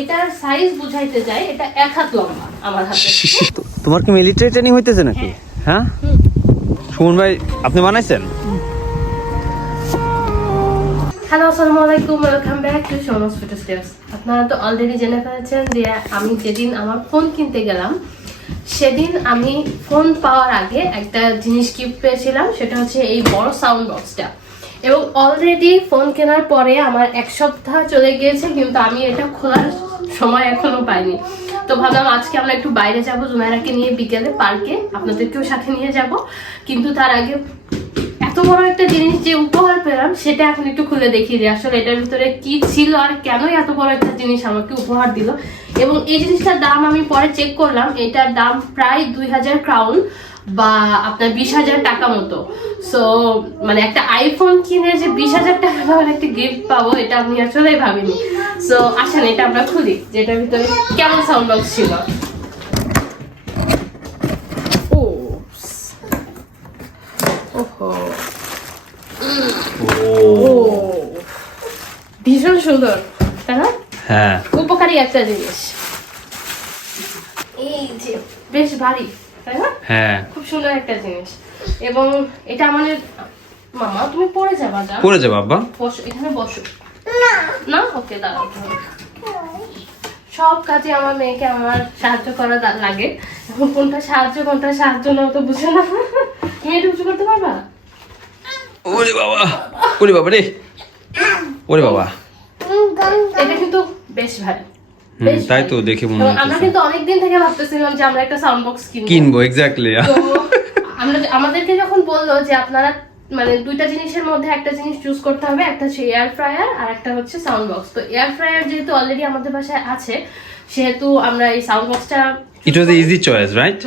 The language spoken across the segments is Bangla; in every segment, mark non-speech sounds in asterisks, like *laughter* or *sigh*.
এটার সাইজ বুঝাইতে যাই এটা এক হাত লম্বা আমার হাতে। তোমার কি মিলিটারি ট্রেনিং হইতেছে নাকি? হ্যাঁ। সুমন ভাই আপনি বানাইছেন? হ্যালো আসসালামু আলাইকুম welcome back to sons photo steps আপনারা তো অলরেডি জেনে ফেলেছেন যে আমি যেদিন আমার ফোন কিনতে গেলাম সেদিন আমি ফোন পাওয়ার আগে একটা জিনিস গিফট পেয়েছিলাম সেটা হচ্ছে এই বড় সাউন্ড বক্সটা এবং অলরেডি ফোন কেনার পরে আমার এক সপ্তাহ চলে গিয়েছে, কিন্তু আমি এটা খোলার সময় এখনও পাইনি। তো ভাবলাম আজকে আমরা একটু বাইরে যাব, জুমাইরাকে নিয়ে বিকেলে পার্কে, আপনাদেরকেও সাথে নিয়ে যাব। কিন্তু তার আগে এত বড় একটা জিনিস যে উপহার পেলাম, সেটা এখন একটু খুলে দেখি যে আসলে এটার ভিতরে কি ছিল আর কেনই এত বড় একটা জিনিস আমাকে উপহার দিল। এবং এই জিনিসটার দাম আমি পরে চেক করলাম, এটার দাম প্রায় দুই হাজার ক্রাউন বা আপনার বিশ হাজার টাকা মতো। সো মানে একটা আইফোন কিনে যে বিশ হাজার টাকা একটা গিফট পাবো এটা আমি আসলেই ভাবিনি। সো আসেন এটা আমরা খুলি যে এটার ভিতরে কেমন সাউন্ড বক্স ছিল? Oops. ওহো। ও। ভীষণ সুন্দর। তাই না হ্যাঁ। উপকারী একটা জিনিস। এই যে বেশ ভারী। তাই না? হ্যাঁ। খুব সুন্দর একটা জিনিস। এবং এটা আমাদের মামা তুমি পড়ে যাবা যা। পড়ে যাব আব্বা। বসো এখানে বসো। না? ওকে দাঁড়াও সব কাজে আমার মেয়েকে আমার সাহায্য করা লাগে। এখন কোনটা সাহায্য কোনটা সাহায্য না তো বুঝে না। তুমি এটা উঁচু করতে পারবা? ওরে বাবা। ওরে বাবা রে। ওরে বাবা। এটা কিন্তু বেশ ভারী। তাই তো দেখে মনে এবং আমরা হচ্ছে। কিন্তু অনেকদিন থেকে ভাবতেছিলাম যে আমরা একটা সাউন্ড বক্স কিনবো। কিনবো এক্স্যাক্টলি তো আমরা আমাদেরকে যখন বলল যে আপনারা মানে দুইটা জিনিসের মধ্যে একটা জিনিস চুজ করতে হবে একটা হচ্ছে এয়ার ফ্রায়ার আর একটা হচ্ছে সাউন্ড বক্স তো এয়ার ফ্রায়ার যেহেতু অলরেডি আমাদের বাসায় আছে সেহেতু আমরা এই সাউন্ড বক্সটা it was easy choice right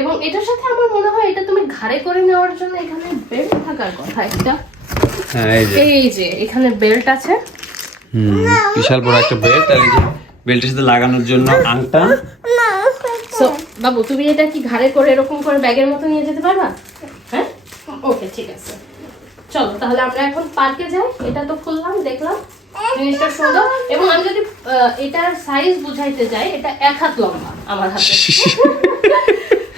এবং এটার সাথে আমার মনে হয় এটা তুমি ঘাড়ে করে নেওয়ার জন্য এখানে বেল্ট থাকার কথা একটা হ্যাঁ এই যে। এই যে এখানে বেল্ট আছে। হুম বিশাল বড় একটা বেল্ট আর এই যে বেল্টের সাথে লাগানোর জন্য আংটা। সো বাবু তুমি এটা কি ঘাড়ে করে এরকম করে ব্যাগের মতো নিয়ে যেতে পারবা? হ্যাঁ? ওকে ঠিক আছে। চলো তাহলে আমরা এখন পার্কে যাই। এটা তো খুললাম দেখলাম। জিনিসটা সুন্দর। এবং আমি যদি এটার সাইজ বুঝাইতে যাই এটা এক হাত লম্বা আমার হাতে।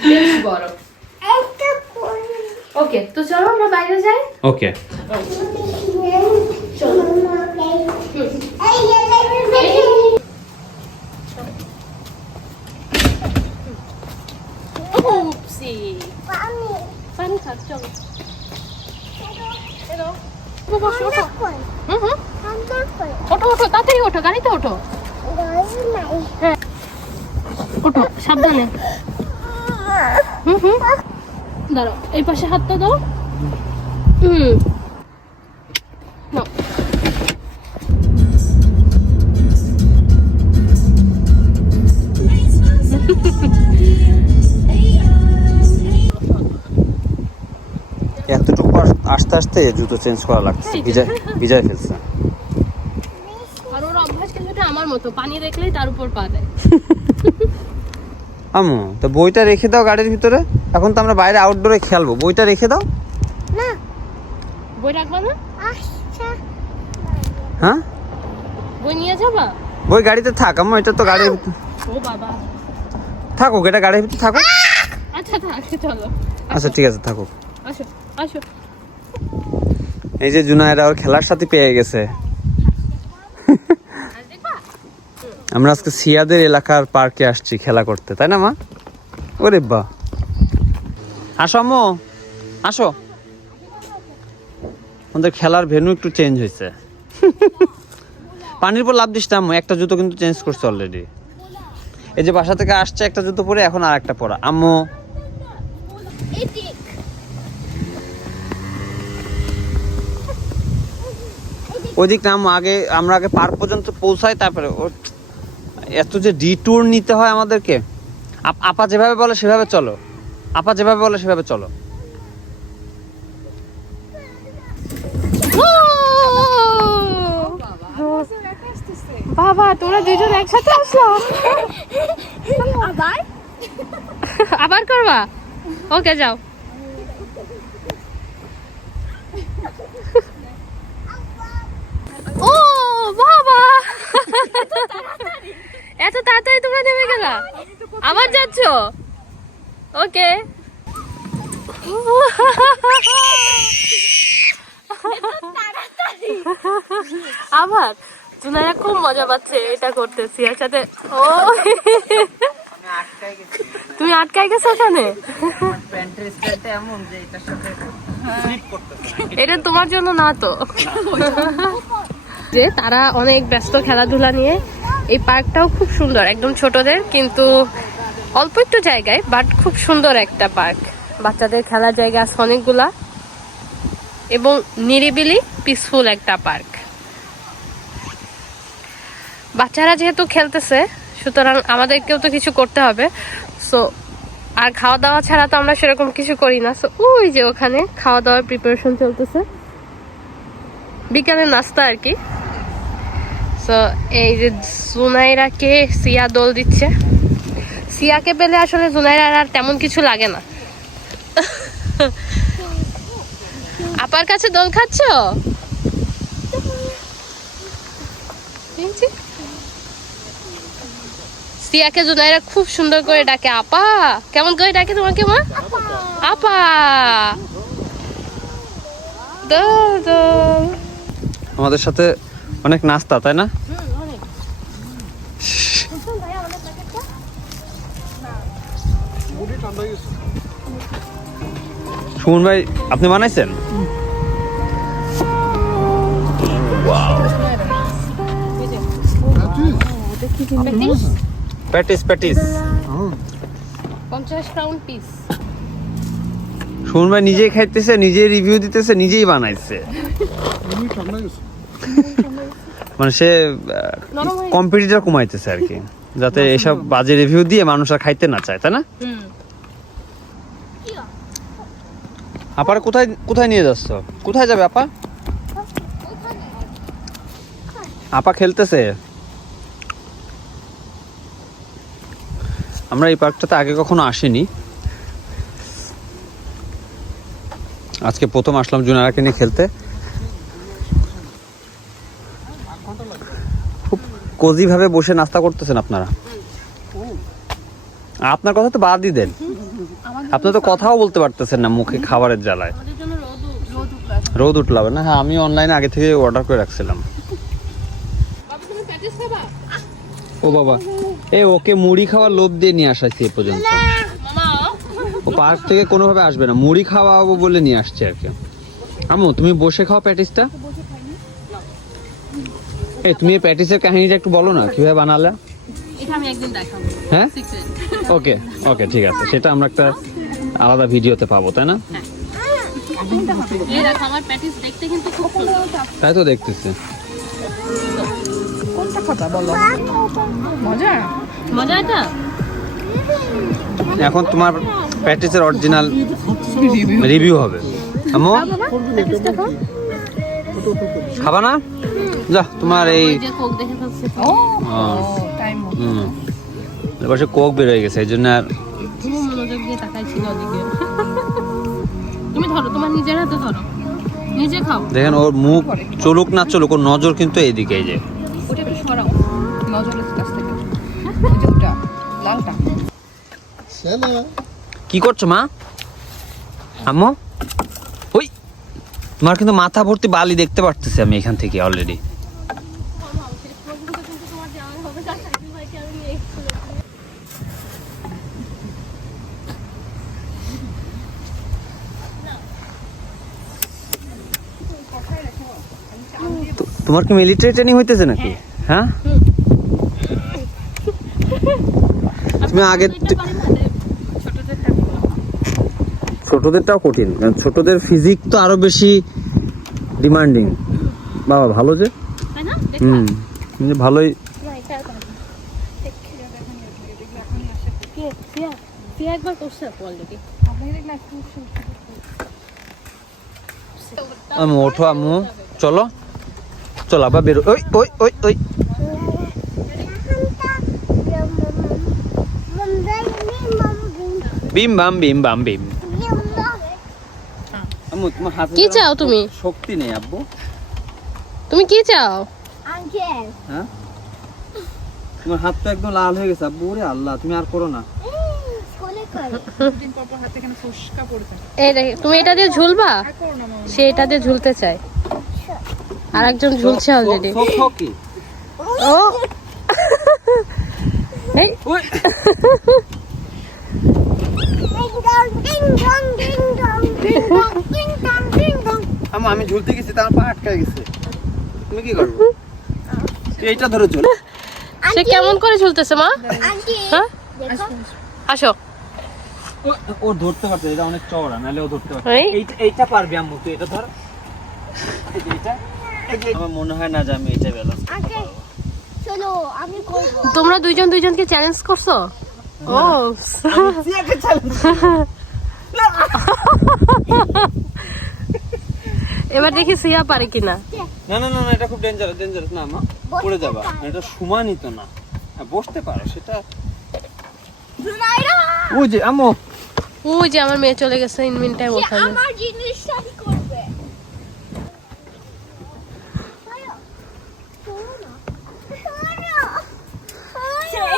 বেশ বড়। ওকে তো চলো আমরা বাইরে যাই। ওকে চলো উপসি বসো ওঠো ওঠো ওঠো ওঠো, গাড়িতে ওঠো। হ্যাঁ। ওঠো, সাবধানে। হুম হুম। দাঁড়াও, এই পাশে হাতটা দাও। হুম। আস্তে জুতো চেঞ্জ করা লাগছে। ভিজায় ভিজায় ফেলছে। আর ওর অভ্যাস কিছুটা আমার মতো পানি দেখলেই তার উপর পা দেয়। *laughs* আমু তো বইটা রেখে দাও গাড়ির ভিতরে। এখন তো আমরা বাইরে আউটডোরে খেলব। বইটা রেখে দাও। বই রাখবা না? হ্যাঁ? বই নিয়ে যাবা? বই গাড়িতে থাক আম্মু এটা তো গাড়ির ভিতরে ও বাবা। থাকুক এটা গাড়ির ভিতরে থাকুক। আচ্ছা থাকে চলো। আচ্ছা ঠিক আছে থাকুক। আসো আসো। এই যে জুনায়েরা ওর খেলার সাথে পেয়ে গেছে। আমরা আজকে সিয়াদের এলাকার পার্কে আসছি খেলা করতে, তাই না মা? ওরে বা। আসো আম্মু, আসো। আমাদের খেলার ভেনু একটু চেঞ্জ হয়েছে। পানির পর লাভ দিস না আম্মু, একটা জুতো কিন্তু চেঞ্জ করছে অলরেডি এই যে বাসা থেকে আসছে একটা জুতো পরে, এখন আর একটা পরা। আম্মু ওই দিক না আম্মু আগে আমরা আগে পার্ক পর্যন্ত পৌঁছাই তারপরে ও- এত যে ডিটুর নিতে হয় আমাদেরকে। আপ- আপা যেভাবে বলে সেভাবে চলো। আপা যেভাবে বলে সেভাবে চলো। বাবা তোমরা দুজন একসাথে আসলো? আবার? আবার করবা? ওকে যাও ও বাবা ওকে আবার জুনাইরা খুব মজা পাচ্ছে এটা করতেছি এর সাথে ও। তুমি আটকাই গেছো ওখানে এটা তোমার জন্য না তো। যে তারা অনেক ব্যস্ত খেলাধুলা নিয়ে। এই পার্কটাও খুব সুন্দর, একদম ছোটদের, কিন্তু অল্প একটু জায়গায় বাট খুব সুন্দর একটা পার্ক বাচ্চাদের খেলার জায়গা আছে অনেকগুলা। এবং নিরিবিলি পিসফুল একটা পার্ক বাচ্চারা যেহেতু খেলতেছে, সুতরাং আমাদেরকেও তো কিছু করতে হবে। সো আর খাওয়া দাওয়া ছাড়া তো আমরা সেরকম কিছু করি না। সো ওই যে ওখানে খাওয়া দাওয়ার প্রিপারেশন চলতেছে। বিকালে নাস্তা আর কি। সো এই যে জুনাইরাকে সিয়া দোল দিচ্ছে। সিয়াকে পেলে আসলে জুনাইরার আর তেমন কিছু লাগে না। আপার কাছে দোল খাচ্ছ। সিয়াকে জুনাইরা খুব সুন্দর করে ডাকে, আপা, কেমন করে ডাকে তোমাকে মা? আপা। আমাদের সাথে অনেক নাস্তা, তাই না? সুমন ভাই আপনি বানাইছেন? প্যাটিস প্যাটিস পঞ্চাশ পাউন্ড পিস সুমন ভাই নিজেই খাইতেছে নিজেই রিভিউ দিতেছে নিজেই বানাইছে। মানে সে কম্পিটিটর কমাইতেছে আর কি। যাতে এসব বাজে রিভিউ দিয়ে মানুষরা খাইতে না চায় তাই না হুম আপার কোথায় কোথায় নিয়ে যাচ্ছ? কোথায় যাবে আপা? আপা খেলতেছে। আমরা এই পার্কটাতে আগে কখনো আসিনি। আজকে প্রথম আসলাম জুনারাকে নিয়ে খেলতে। খুব কোজি ভাবে বসে নাস্তা করতেছেন আপনারা। আপনার কথা তো বাদই দেন। আপনি তো কথাও বলতে পারতেছেন না মুখে খাবারের জ্বালায়। রোদ রোদ উঠল। হবে না হ্যাঁ আমি অনলাইনে আগে থেকে অর্ডার করে রাখছিলাম। বাবা তুমি প্যাটিস খাবা? ও বাবা এ ওকে মুড়ি খাওয়ার লোভ দিয়ে নিয়ে আসাইছি এ পর্যন্ত। ও পার্ক থেকে কোনোভাবে আসবে না মুড়ি খাওয়াবো বলে নিয়ে আসছে আর কি। আমু তুমি বসে খাও প্যাটিসটা। এই তুমি এই প্যাটিসের কাহিনীটা একটু বলো না কীভাবে বানালে? এটা আমি একদিন দেখাবো। হ্যাঁ? ওকে ওকে ঠিক আছে সেটা আমরা একটা আলাদা ভিডিওতে পাবো তাই না? এই দেখো আমার প্যাটিস দেখতে কিন্তু খুব তাই তো দেখতেছি। মজা এটা? এখন তোমার প্যাটিসের অরিজিনাল রিভিউ হবে। আমু খাবা না? যা তোমার এই কোক এবার কোক বের হয়ে গেছে এই জন্য আর মনোযোগ দিয়ে তাকাইছিল ওদিকে। তুমি ধরো তোমার নিজের হাতে ধরো। নিজে খাও। দেখেন ওর মুখ চলুক না চলুক ওর নজর কিন্তু এইদিকে এই যে। ওটা একটু সরাও। নজরের কাছ থেকে। ওটা লালটা। কি করছ মা? আম্মু? ওই তোমার কিন্তু মাথা ভর্তি বালি দেখতে পারতেছি আমি এখান থেকে অলরেডি তোমার কি মিলিটারি ট্রেনিং হইতেছে নাকি? হ্যাঁ। তুমি আগে ছোটদেরটাও কঠিন ছোটদের ফিজিক তো আরও বেশি ডিমান্ডিং বাবা ভালো যে? হুম যে ভালোই করছে ওঠো আম্মু চলো। চলো আবার বেরো ওই ওই ওই ওই। বিম বাম বিম বাম বিম। আম্মু তোমার হাতে কি চাও তুমি? শক্তি নেই আব্বু। তুমি কি চাও? হ্যাঁ? তোমার হাত তো একদম লাল হয়ে গেছে আব্বু। ওরে আল্লাহ তুমি আর করো না। এই দেখ তুমি এটা দিয়ে ঝুলবা? সে এটা দিয়ে ঝুলতে চায়। আর একজন ঝুলছে অলরেডি ও। এই। ওই। আমি ঝুলতে গেছি তার পা আটকে গেছে। তুমি কি করবে? এইটা ধরে চল। সে কেমন করে ঝুলতেছে মা? হ্যাঁ? আসো। ও- ও ধরতে পারছে এটা অনেক চওড়া নাহলে ও ধরতে এই? এইটা পারবি আম্মু তুই এটা ধর। এইটা। আমার মনে হয় না যে আমি এইটা ব্যালেন্স চলো আমি করব। তোমরা দুইজন দুইজনকে চ্যালেঞ্জ করছ? ও। এবার দেখি সিয়া পারে কিনা। না না না না এটা খুব ডেঞ্জারাস ডেঞ্জারাস না মা। পড়ে যাবা। এটা সমানিত না। হ্যাঁ, বসতে পারো সেটা জুনাইরা ওই যে আম্মু ওই যে আমার মেয়ে চলে গেছে ইন মিন টাইম ওখানে। আমার জিনিসটা কি করবে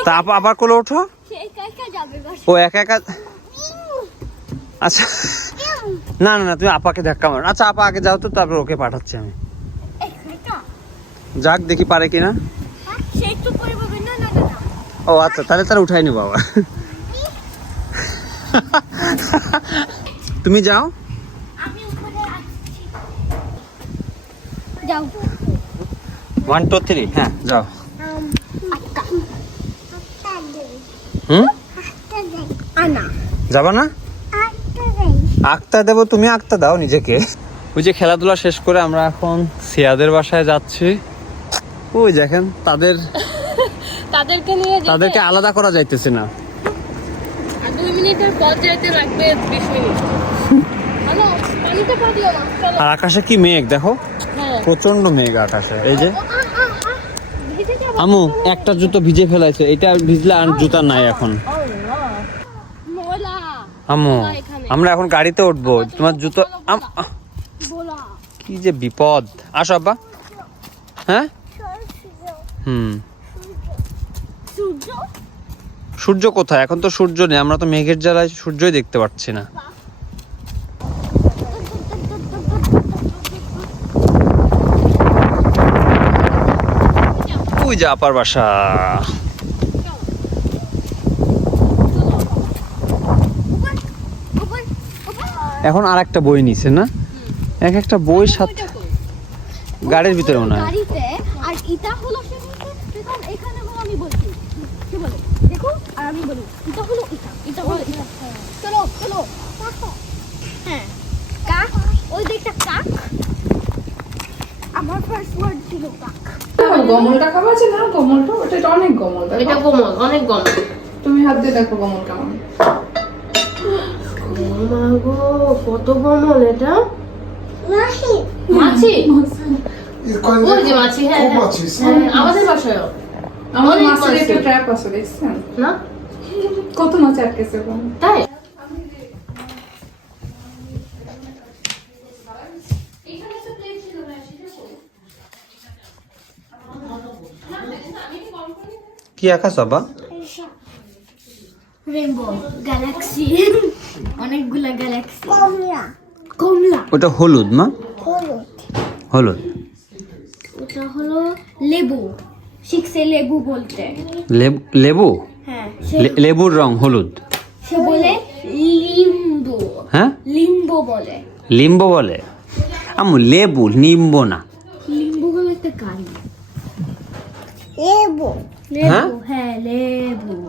তা আপ- আবার কোলে ওঠো। ও একা একা আচ্ছা। না না না তুমি আপাকে ধাক্কা মারো। আচ্ছা আপা আগে যাও তো তারপর ওকে পাঠাচ্ছি আমি। যাক দেখি পারে কিনা। হ্যাঁ, ও আচ্ছা তাহলে তাহলে উঠাই নিবো বাবা তুমি যাও। ওয়ান টু থ্রি হ্যাঁ যাও আটকা হুম? আনা। যাবা না? আঁকতা দেবো তুমি আঁকতা দাও নিজেকে। ওই যে খেলাধুলা শেষ করে আমরা এখন সিয়াদের বাসায় যাচ্ছি। ওই দেখেন তাদের তাদেরকে নিয়ে তাদেরকে আলাদা করা যাইতেছে না। আর মিনিটের পর যাইতে লাগবে বিশ মিনিট। হ্যালো পানিতে পারল না চলো। আর আকাশে কি মেঘ দেখো। হ্যাঁ। প্রচণ্ড মেঘ আকাশে। এই যে আমু একটা জুতো ভিজে ফেলাইছে। এটা ভিজলে আর জুতা নাই এখন। আমু আমরা এখন গাড়িতে উঠবো। তোমার জুতো আম- কি যে বিপদ। আসো আব্বা। হ্যাঁ? হুম। সূর্য। সূর্য কোথায়? এখন তো সূর্য নেই। আমরা তো মেঘের জ্বালায় সূর্যই দেখতে পাচ্ছি না। ওই যে আপার বাসা। এখন আর একটা বই নিছে, না? এক একটা বই সাথে গাড়ির ভিতরে মনে হয়। আমার ফার্স্ট ওয়ার্ড ছিল কাক। গমলটা খাবার আছে না গমলটা ওটা এটা অনেক গমল এটা কোমল অনেক গম তুমি হাত দিয়ে দেখো গমল কেমন। গো কত গমল এটা। মাছি। ওই ওই যে মাছি হ্যাঁ খুব হ্যাঁ। মাছি হ্যাঁ, আমাদের মাছের একটা ট্র্যাপ আছে দেখছেন? না? কত মাছ আটকেছে তাই? কি আকাশ বাবা রেনবো গ্যালাক্সি অনেকগুলা গ্যালাক্সি কমলা। কমলা। ওটা হলুদ মা হলুদ। হলুদ। ওটা হলো লেবু। শিখছে লেবু বলতে। লেবু লেবু? হ্যাঁ লেবুর রং হলুদ। সে বলে লিম্বু। হ্যাঁ? লিম্বু বলে। লিম্ব বলে? আমু লেবু নিম্ব না। লিম্বু হলো একটা গাড়ি। লেবু। হ্যাঁ?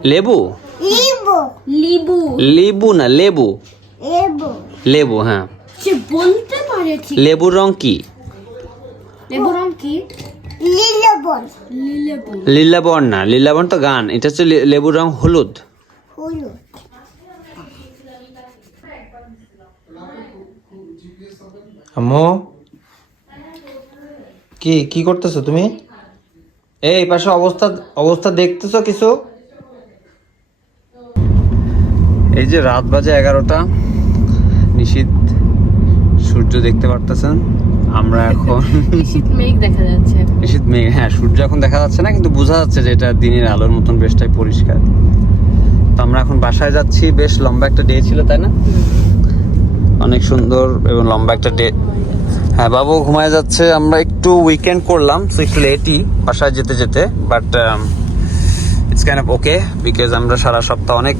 লেবু? লেবু। লেবু। না লেবু? লেবু। লেবু হ্যাঁ। সে বলতে পারে ঠিক। লেবুর রং কি? লেবু রং কি? লিলেবন লিলেবন লীলাবন না লীলাবন তো গান। এটা হচ্ছে লেবুর রং হলুদ। হলুদ। আম্মু? কি কি করতেছো তুমি? এই পাশে অবস্থা অবস্থা দেখতেছো কিছু? এই যে রাত বাজে এগারোটা নিশীত সূর্য দেখতে পারতেছেন। আমরা এখন শীত মেঘ দেখা যাচ্ছে। নিশীত মেঘ হ্যাঁ সূর্য এখন দেখা যাচ্ছে না কিন্তু বোঝা যাচ্ছে যে এটা দিনের আলোর মতন বেশটাই পরিষ্কার। তো আমরা এখন বাসায় যাচ্ছি বেশ লম্বা একটা ডে ছিল তাই না? অনেক সুন্দর এবং লম্বা একটা ডে হ্যাঁ বাবু ঘুমায় যাচ্ছে আমরা একটু উইকেন্ড করলাম তো একটু লেটই বাসায় যেতে যেতে but it's kind of okay because আমরা সারা সপ্তাহ অনেক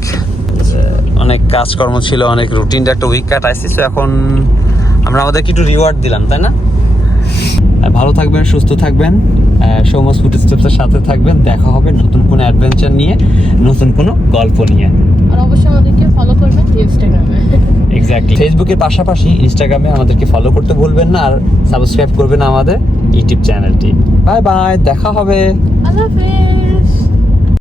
অনেক কাজকর্ম ছিল অনেক রুটিনটা একটা উইক কাটাইছি তো এখন আমরা আমাদেরকে একটু রিওয়ার্ড দিলাম তাই না? আর ভালো থাকবেন সুস্থ থাকবেন সৌমাস ফুড স্টেপসের সাথে থাকবেন দেখা হবে নতুন কোনো অ্যাডভেঞ্চার নিয়ে নতুন কোনো গল্প নিয়ে। আর অবশ্যই আমাদেরকে ফলো করবেন ইনস্টাগ্রামে এক্স্যাক্টলি ফেসবুকের পাশাপাশি ইনস্টাগ্রামে আমাদেরকে ফলো করতে ভুলবেন না আর সাবস্ক্রাইব করবেন আমাদের ইউটিউব চ্যানেলটি বাই বাই দেখা হবে। আল্লাহ হাফেজ।